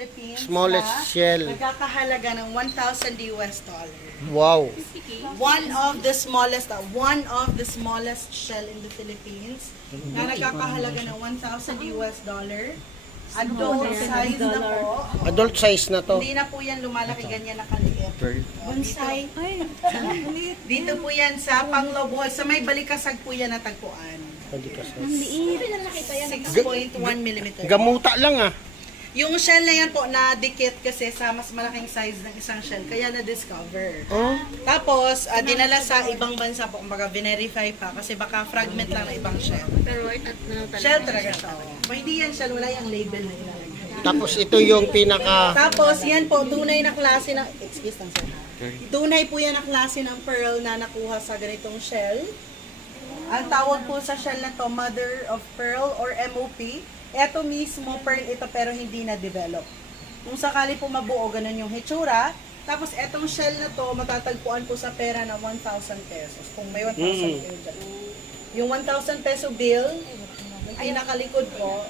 Philippines. Smallest na shell. Nagkakahalaga ng $1,000 US. Wow. One of the smallest shell in the Philippines na nagkakahalaga ng $1,000 US. Adult size na po. Adult size na to. Hindi na po yan lumalaki ganyan na kaliit. Bonsai. Dito po yan sa Panglobol. Sa may balikasag po yan natagpuan. 6.1 mm. Gamuta lang ah. Yung shell na yan po na-dikit kasi sa mas malaking size ng isang shell. Kaya na-discover. Oh. Tapos, dinala sa ibang bansa po. Kumbaga, verify pa. Kasi baka fragment lang ng ibang shell. Pero at Shell talaga siya. Kung hindi yan shell, wala yung label na ilalagay. Tapos ito yung pinaka Tapos, yan po, tunay na klase ng... Excuse lang, sir. Tunay po yan na klase ng pearl na nakuha sa ganitong shell. Ang tawag po sa shell na to, Mother of Pearl or MOP. Ito mismo, pearl ito pero hindi na-develop. Kung sakali po mabuo, ganun yung hitsura. Tapos, etong shell na to, matatagpuan po sa pera na 1,000 pesos. Kung may 1,000 pesos dyan. Yung 1,000 peso bill, yung pinakalikod po,